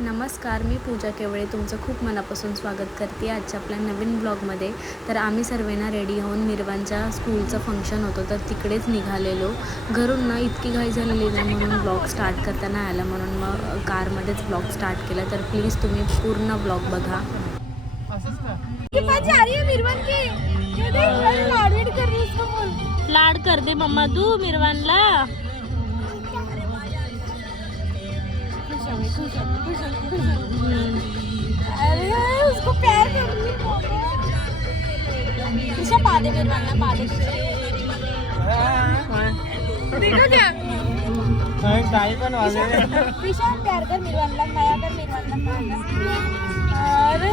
नमस्कार मी पूजा केवळे. तुमचं खूप मनापासून स्वागत करते आजच्या आपल्या नवीन ब्लॉगमध्ये. तर आम्ही सर्वांना रेडी होऊन मिरवांच्या स्कूलचं फंक्शन होतं तर तिकडेच निघालेलो. घरून ना इतकी घाई झालेली ना म्हणून ब्लॉग स्टार्ट करताना आला. म्हणून मग कारमध्येच ब्लॉग स्टार्ट केला. तर प्लीज तुम्ही पूर्ण ब्लॉग बघा. लाड कर दे मम्मा तू मिरवानला. उसको प्यार कर दिशा पा दे मेरे वाला पा दे देखो क्या टाळी पण वाले दिशा प्यार कर मेरे वाला माया कर मेरे वाला माया अरे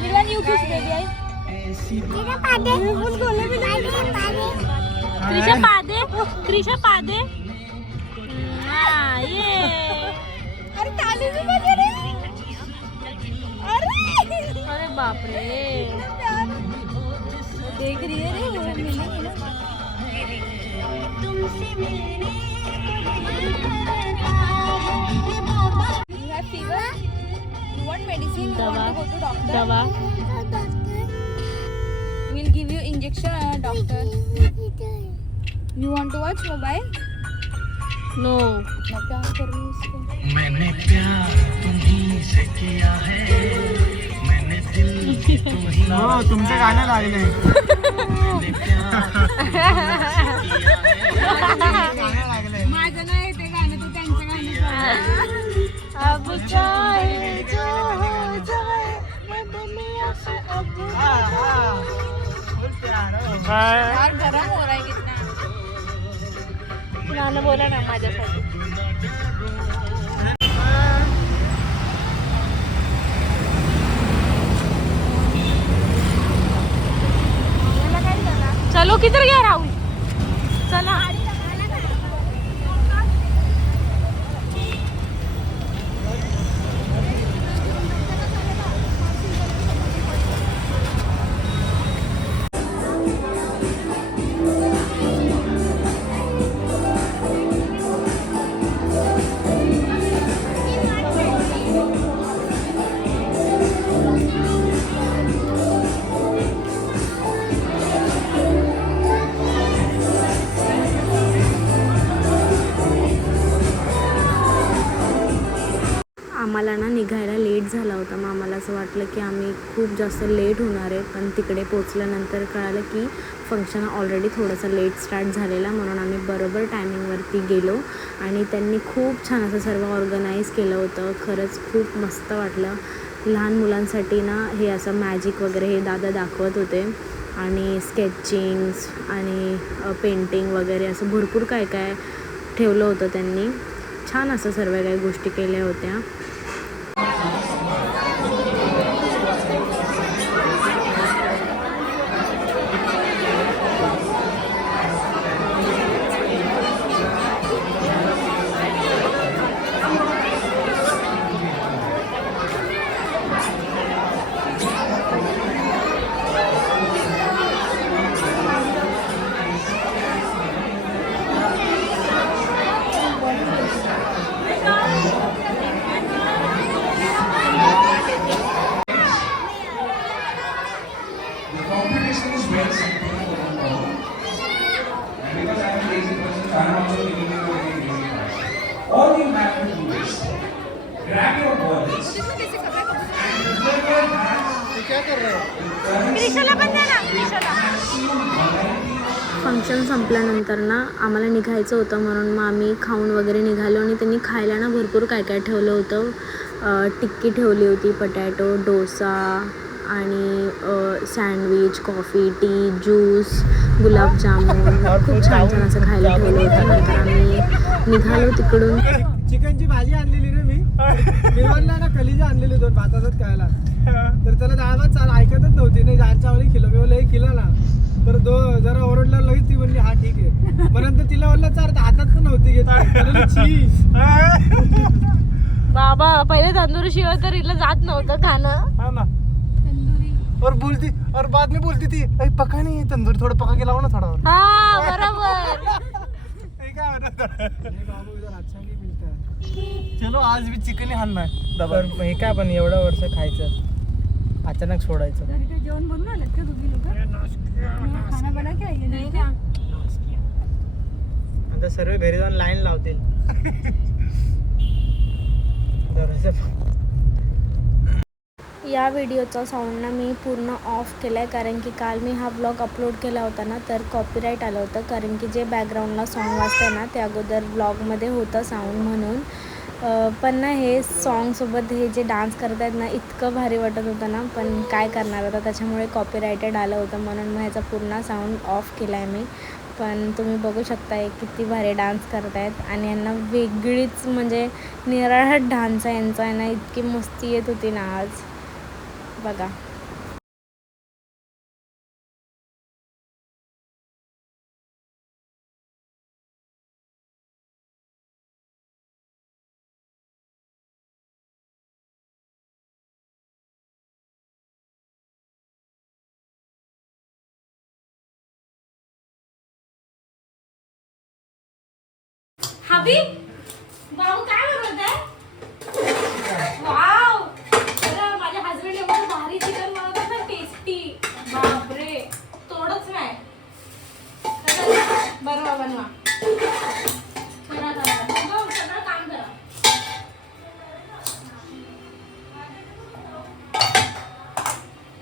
मेरे वाला यू खुश बेबी आई तेरा पा दे फुल गोले में पा दे क्रिशा पादे क्रिशा पादे. ये अरे ताली भी बजा रही अरे अरे बापरे प्यार देख रही है रे वो मिलेगी ना तुमसे मिलने? दवा We'll give you injection, uh, doctor. You want to watch mobile? No मैं प्यार कर रही हूँ उसको मैंने प्यार तुम्ही से किया है। मैंने दिल तुम्ही हो तुमचे गाणं लागले मैंने प्यार गाणं लागले माझं नाही ते गाणं तू त्यांचं गाणं अब चाहे जो हो। जाए बदलिया से अब हाँ, हाँ. फुल प्यार हो. यार गरम हो रहा है नानं बोला ना माझ्यासाठी. चलो किधर गया राहुल? चला. आम्हाला ना निघायला लेट झाला होता. मग आम्हाला असं वाटलं की आम्ही खूप जास्त लेट होणार आहे. पण तिकडे पोचल्यानंतर कळालं की फंक्शन ऑलरेडी थोडंसं लेट स्टार्ट झालेला. म्हणून आम्ही बरोबर टायमिंगवरती गेलो. आणि त्यांनी खूप छान असं सर्व ऑर्गनाईज केलं होतं. खरंच खूप मस्त वाटलं. लहान मुलांसाठी ना हे असं मॅजिक वगैरे हे दादा दाखवत होते. आणि स्केचिंग्स आणि पेंटिंग वगैरे असं भरपूर काय काय ठेवलं होतं त्यांनी. छान असं सर्व काही गोष्टी केल्या होत्या. फंक्शन संपल्यानंतर ना आम्हाला निघायचं होतं म्हणून मग आम्ही खाऊन वगैरे निघालो आणि त्यांनी खायला ना भरपूर काय काय ठेवलं होतं. टिक्की ठेवली होती पटॅटो डोसा आणि sandwich coffee tea juice gulab jamun खूप छान छान असं खायला ठेवलं होतं. नंतर आम्ही निघालो तिकडून. चिकनची भाजी आणलेली रे मी निर्मलला ना कलिजा आणलेली दोन भाताचाच खायला. तर त्याला दादा चाल ऐकतच नव्हती. नाही जानच्या वाली खिलो मी बोलले खिला ना. तर दो जरा ओरडला लगेच ती म्हणली हा ठीक आहे. मग नंतर तिला म्हणलं चार हातात पण नव्हती घेत बाबा पहिले तंदुरी शिवाय तर हिला जात नव्हतं खाणं. हाँ ना. और बोलती और बाद में बोलती थी अरे पका नहीं है तंदूरी थोड़ा पका के लाओ ना थोड़ा और हा बरोबर. चलो आज भी चिकन हाणणार तर हे काय पण एवढं वर्ष खायचं. अचानक सोडायचं. घरी काय जेवण बनवून आलेत का तुम्ही लोक? खाना बना क्या ये? नाही ना आता सर्व घरी जाऊन लाईन लावतील. या व्हिडिओचा साऊंड ना मी पूर्ण ऑफ केला आहे कारण की काल मी हा ब्लॉग अपलोड केला होता ना तर कॉपीराईट आलं होतं. कारण की जे बॅकग्राऊंडला सॉन्ग वाजतं ना ते अगोदर ब्लॉगमध्ये होतं साऊंड म्हणून. पण ना हे सॉन्गसोबत हे जे डान्स करत आहेत ना इतकं भारी वाटत होतं ना. पण काय करणार होता त्याच्यामुळे कॉपीरायटेड आलं होतं म्हणून मग ह्याचा पूर्ण साऊंड ऑफ केला आहे मी. पण तुम्ही बघू शकताय किती भारी डान्स करत आहेत आणि यांना वेगळीच म्हणजे निराळाच डान्स आहे यांचा आहे ना इतकी मस्ती येत होती ना आज. बघा. हबी भाऊ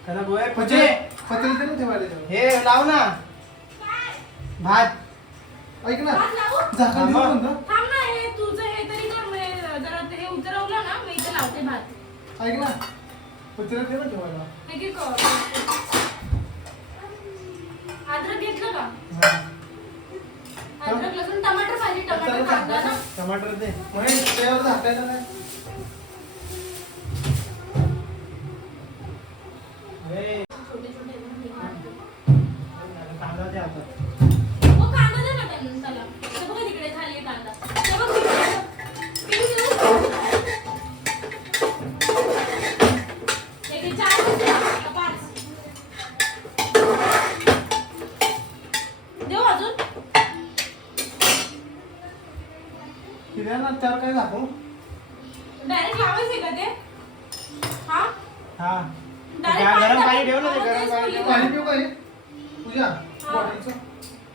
खरा बोय पचे हे लाव ना. भात. ऐक ना. भात लावू? झाकण देऊ म्हणतो. थांब ना हे तुझं हे तरी कर म्हणजे जरा ते हे उतरवलं ना मी इथे लावते भात. ऐक ना. पत्रा दे ना ठेवायला. हे घे. अद्रक घेतलं का? हा. अद्रक लसूण टमाटर पाहिजे टमाटर कांदा ना. टमाटर दे. महेश त्यावर झाकायचं नाही चार किराणा त्यावर काय दाखवू. डायरेक्ट लावायचे का ते? हा? हा. गरम पाणी ठेव ना ते. गरम पाणी. पाणी पिऊ पाणी पूजा बॉटलचं.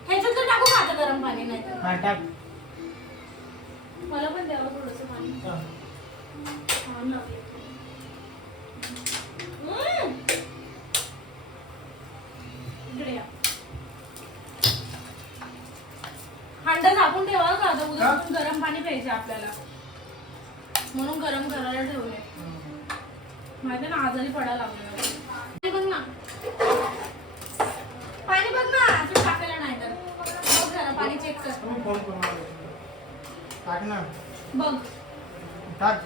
ह्याच्यात तर टाकू का आता गरम पाणी नाही तर? हा टाक मला पण द्यावं थोडंसं पाणी हा. हा ना. हम्म. इकडे या. हांडा झाकून ठेवा का आता उद्या? पण गरम पाणी प्यायचे आपल्याला म्हणून गरम करायला ठेवले माहिती ना आजारी पडायला लागले पाणी बघ ना. पाणी बघ ना तू टाकायला नाही तर. बघ जरा पाणी चेक कर. तुम्ही फोन करून आले. टाक ना. बघ. टाक.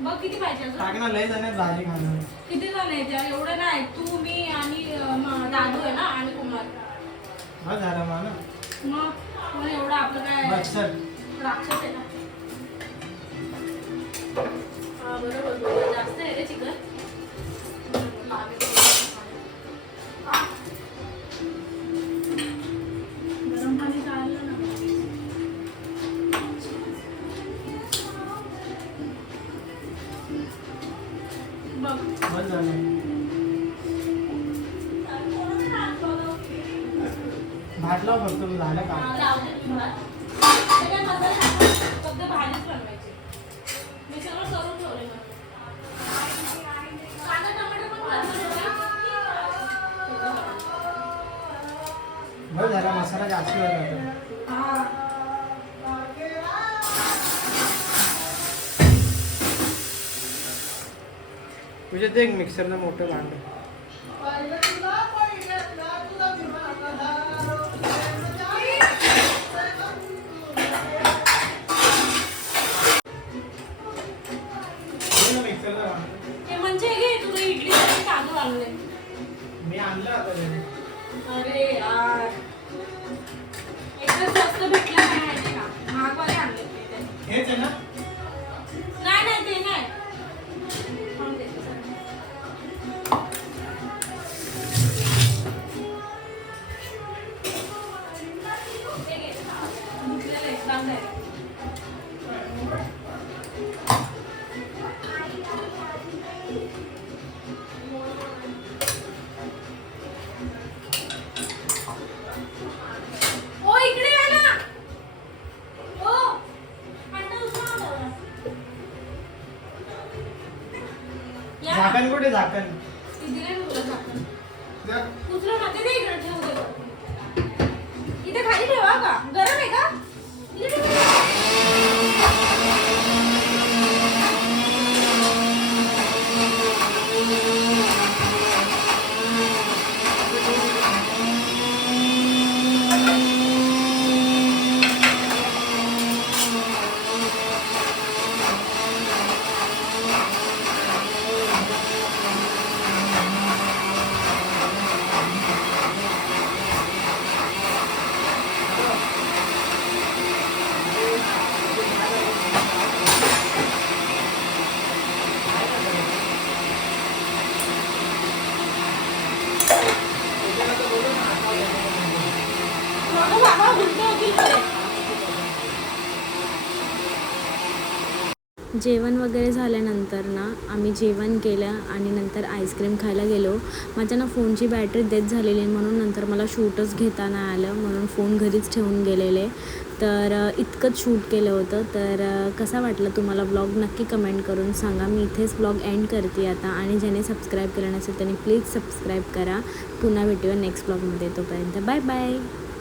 बघ किती पाहिजे अजून. टाक ना लय किती जण आहे त्या एवढं नाही. तू मी आणि अं, दादू आहे ना आणि कुमार. बस झालं मला मग मग एवढं आपलं काय बस चल. राक्षस आहे ना. ठेवलंय मग. कांदा, टमाटर पण भाजून ठेवलंय. बस झाला मसाला जास्त वेळ लागतो. तुझ्या ते एक मिक्सरनं मोठं भांड। हे म्हणजे घे तुला इडलीसाठी तांदूळ आणले मी आणलं आता घरी. अरे यार. एकदम स्वस्त भेटला नाही माहिती का महागवाले आणले ते. हेच आहे ना? झाकण कुठे झाकण ती दिलंय ना तुला झाकण. उचलून ना, ते दे इकडे, ठेवू दे वरती. इथे खाली ठेवा का गरम आहे का इथे ठेवा. नको बाबा उलटे होतील परत. जेवण वगैरे झाल्यानंतर ना आम्ही जेवण केलं आणि नंतर आईस्क्रीम खायला गेलो. माझ्या ना फोनची बॅटरी डेथ झालेली आहे म्हणून नंतर मला शूटच घेता नाही आलं म्हणून फोन घरीच ठेवून गेलेले. तर इतकंच शूट केलं होतं. तर कसा वाटला तुम्हाला ब्लॉग नक्की कमेंट करून सांगा. मी इथेच ब्लॉग एंड करते आता आणि ज्याने सबस्क्राईब केलं नसेल त्याने प्लीज सबस्क्राईब करा. पुन्हा भेटूया नेक्स्ट ब्लॉगमध्ये तोपर्यंत. Bye bye